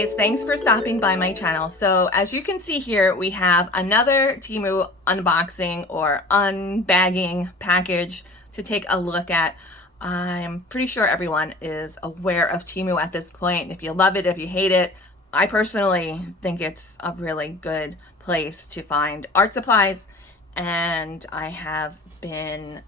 guys, thanks for stopping by my channel. So as you can see here, we have another Temu unboxing or unbagging package to take a look at. I'm pretty sure everyone is aware of Temu at this point. If you love it, if you hate it, I personally think it's a really good place to find art supplies, and I have been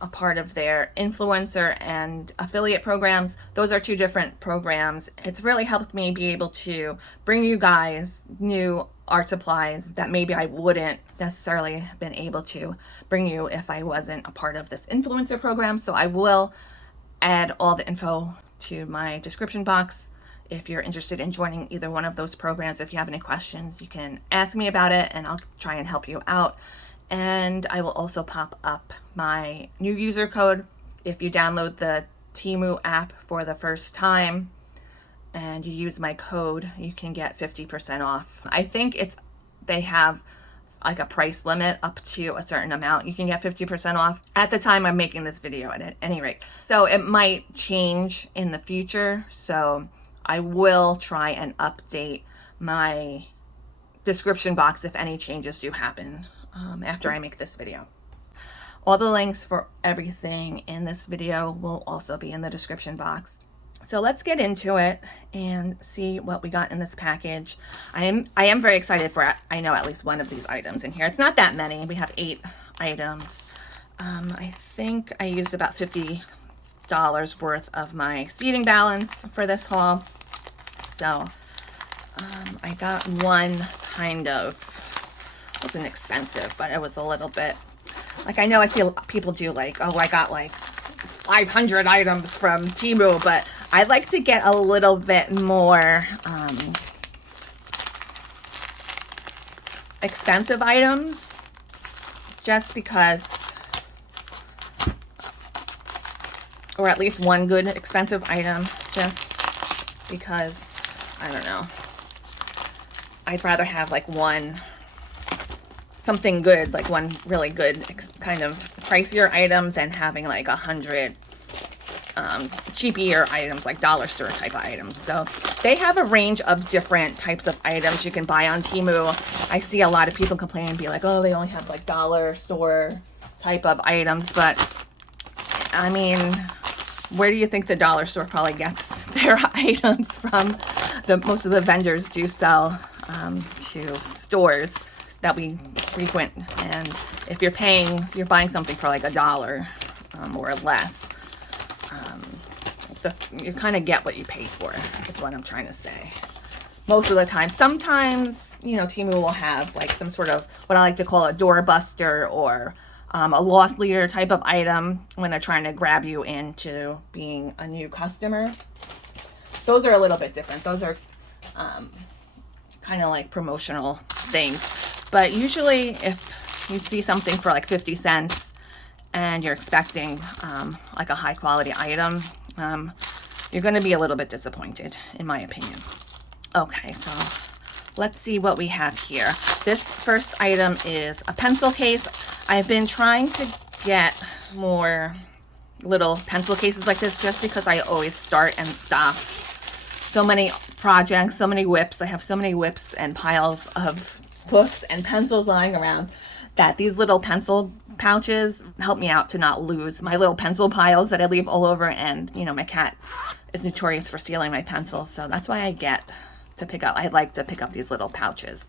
a part of their influencer and affiliate programs. Those are two different programs. It's really helped me be able to bring you guys new art supplies that maybe I wouldn't necessarily have been able to bring you if I wasn't a part of this influencer program. So I will add all the info to my description box. If you're interested in joining either one of those programs, if you have any questions, you can ask me about it and I'll try and help you out. And I will also pop up my new user code. If you download the Temu app for the first time and you use my code, you can get 50% off. I think they have like a price limit up to a certain amount. You can get 50% off at the time I'm making this video at any rate. So it might change in the future. So I will try and update my description box if any changes do happen after I make this video. All the links for everything in this video will also be in the description box. So let's get into it and see what we got in this package. I am very excited for, I know, at least one of these items in here. It's not that many. We have 8 items. I think I used about $50 worth of my seating balance for this haul. So I got one kind of, wasn't expensive, but it was a little bit, like, I know I see people do like, oh, I got like 500 items from Temu, but I like to get a little bit more expensive items, just because, or at least one good expensive item, just because, I don't know, I'd rather have like something good, like one really good kind of pricier item than having like 100 cheapier items, like dollar store type of items. So they have a range of different types of items you can buy on Temu. I see a lot of people complain and be like, oh, they only have like dollar store type of items, but I mean, where do you think the dollar store probably gets their items from? Most of the vendors do sell to stores that we frequent, and if you're buying something for like $1 or less, you kind of get what you pay for, is what I'm trying to say. Most of the time. Sometimes, you know, Temu will have like some sort of what I like to call a door buster or a loss leader type of item when they're trying to grab you into being a new customer. Those are a little bit different. Those are kind of like promotional things. But usually if you see something for like 50 cents and you're expecting like a high quality item, you're going to be a little bit disappointed, in my opinion. Okay, so let's see what we have here. This first item is a pencil case. I've been trying to get more little pencil cases like this just because I always start and stop so many projects, so many whips. I have so many whips and piles of books and pencils lying around that these little pencil pouches help me out to not lose my little pencil piles that I leave all over. And you know, my cat is notorious for stealing my pencils, so that's why I like to pick up these little pouches.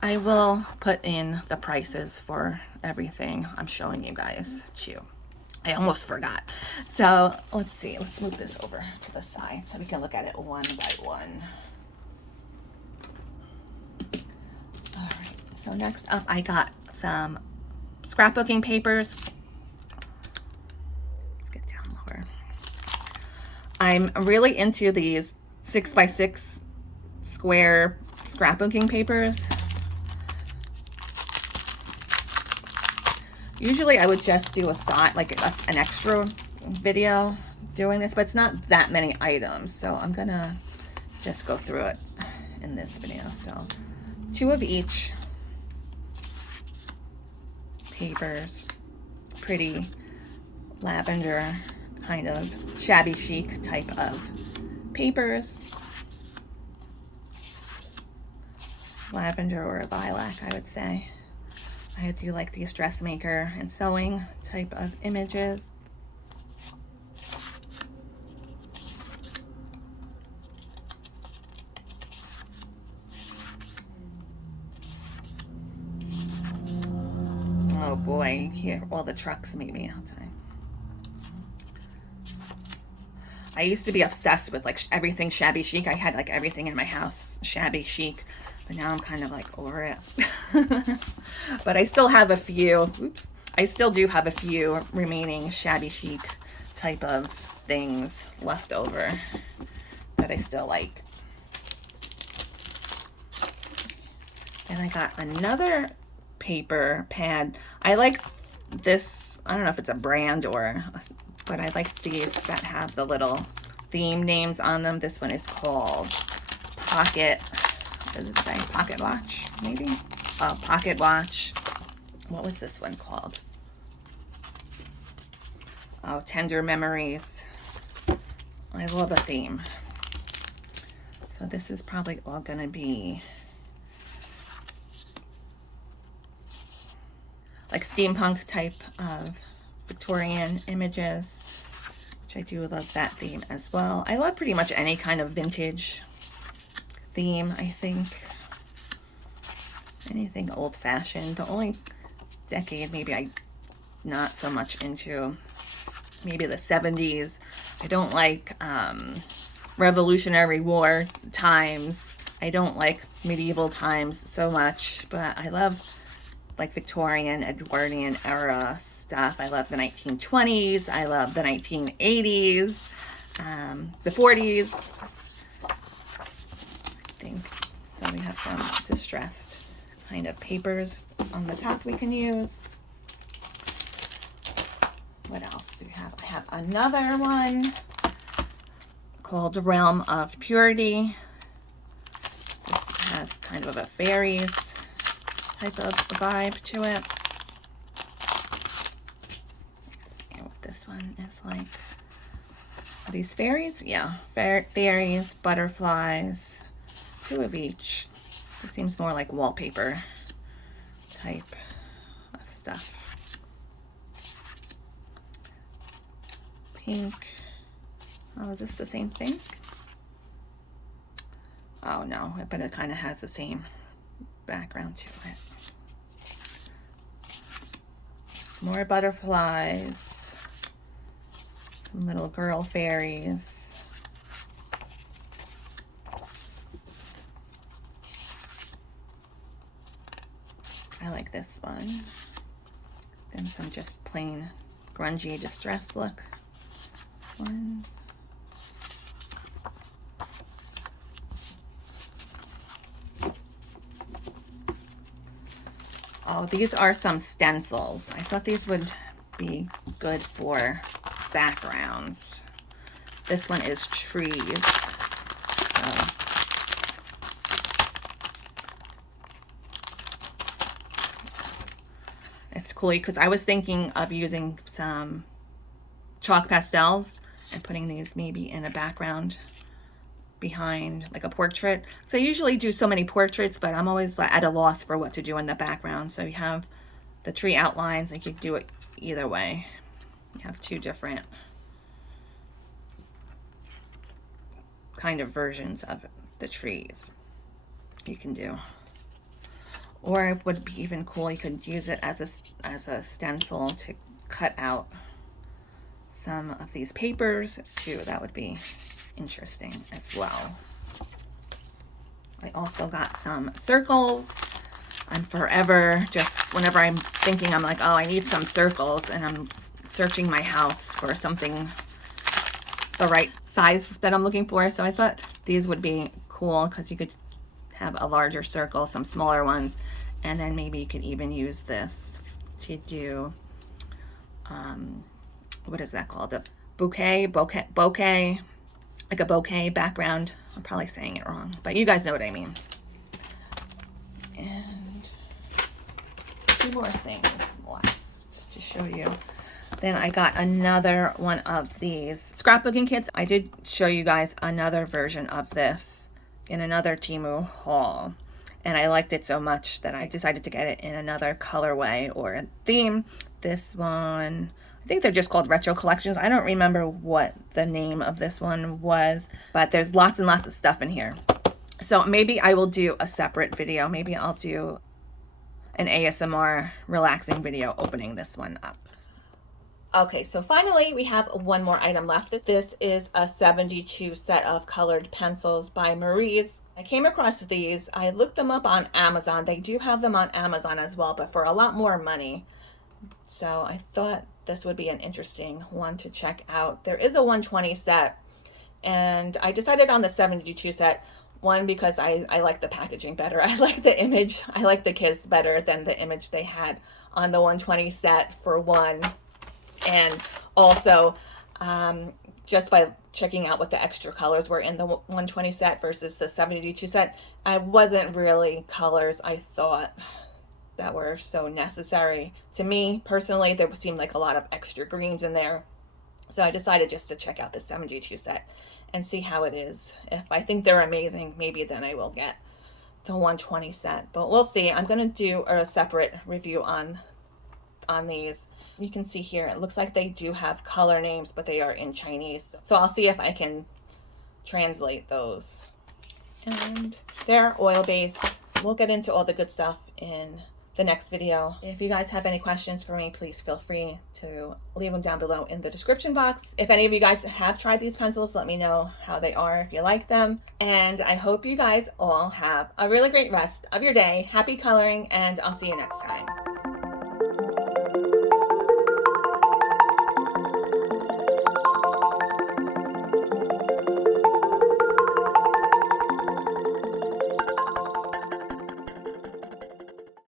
I will put in the prices for everything I'm showing you guys too. I almost forgot. So let's see, let's move this over to the side so we can look at it one by one. All right, so next up I got some scrapbooking papers. Let's get down lower. I'm really into these 6x6 square scrapbooking papers. Usually I would just do an extra video doing this, but it's not that many items, so I'm gonna just go through it in this video. So 2 of each papers, pretty lavender kind of shabby chic type of papers. lavender or a lilac, I would say. I do like these dressmaker and sewing type of images. Oh boy, here all the trucks maybe outside. I used to be obsessed with like everything shabby chic. I had like everything in my house shabby chic, but now I'm kind of like over it. But I still have a few, oops, I still do have a few remaining shabby chic type of things left over that I still like. And I got another paper pad. I like this, I don't know if it's a brand or, but I like these that have the little theme names on them. This one is called Pocket, does it say Pocket Watch, maybe? Pocket Watch. What was this one called? Oh, Tender Memories. I love a theme. So this is probably all gonna be like steampunk type of Victorian images, which I do love that theme as well. I love pretty much any kind of vintage theme, I think. Anything old-fashioned. The only decade maybe I not so much into, maybe the 70s. I don't like Revolutionary War times. I don't like medieval times so much, but I love like Victorian, Edwardian era stuff. I love the 1920s. I love the 1980s, the 40s, I think. So we have some distressed kind of papers on the top we can use. What else do we have? I have another one called Realm of Purity. This has kind of a fairies type of vibe to it. Let's see what this one is like. Are these fairies? Yeah, fairies, butterflies, two of each. This seems more like wallpaper type of stuff. Pink. Oh, is this the same thing? Oh no, but it kind of has the same background to it. More butterflies, some little girl fairies. I like this one. Then some just plain grungy distressed look ones. Oh, these are some stencils. I thought these would be good for backgrounds. This one is trees. So it's cool because I was thinking of using some chalk pastels and putting these maybe in a background behind like a portrait. So I usually do so many portraits, but I'm always at a loss for what to do in the background. So you have the tree outlines, and you can do it either way. You have two different kind of versions of the trees you can do. Or it would be even cool, you could use it as a stencil to cut out some of these papers too. That would be interesting as well. I also got some circles. I'm forever just, whenever I'm thinking, I'm like, oh, I need some circles, and I'm searching my house for something the right size that I'm looking for. So I thought these would be cool because you could have a larger circle, some smaller ones, and then maybe you could even use this to do what is that called? A bouquet, like a bouquet background. I'm probably saying it wrong, but you guys know what I mean. And two more things left to show you. Then I got another one of these scrapbooking kits. I did show you guys another version of this in another Temu haul. and I liked it so much that I decided to get it in another colorway or a theme. This one, I think they're just called retro collections. I don't remember what the name of this one was, but there's lots and lots of stuff in here. So maybe I will do a separate video. Maybe I'll do an ASMR relaxing video opening this one up. Okay, so finally we have one more item left. This is a 72 set of colored pencils by Marie's. I came across these. I looked them up on Amazon. They do have them on Amazon as well, but for a lot more money. So I thought this would be an interesting one to check out. There is a 120 set, and I decided on the 72 set. One, because I like the packaging better. I like the image. I like the kids better than the image they had on the 120 set, for one. And also, just by checking out what the extra colors were in the 120 set versus the 72 set, I wasn't really colors I thought that were so necessary. To me, personally, there seemed like a lot of extra greens in there. So I decided just to check out the 72 set and see how it is. If I think they're amazing, maybe then I will get the 120 set. But we'll see. I'm going to do a separate review on these. You can see here, it looks like they do have color names, but they are in Chinese. So I'll see if I can translate those. And they're oil-based. We'll get into all the good stuff in the next video. If you guys have any questions for me, please feel free to leave them down below in the description box. If any of you guys have tried these pencils, let me know how they are, if you like them. And I hope you guys all have a really great rest of your day. Happy coloring, and I'll see you next time.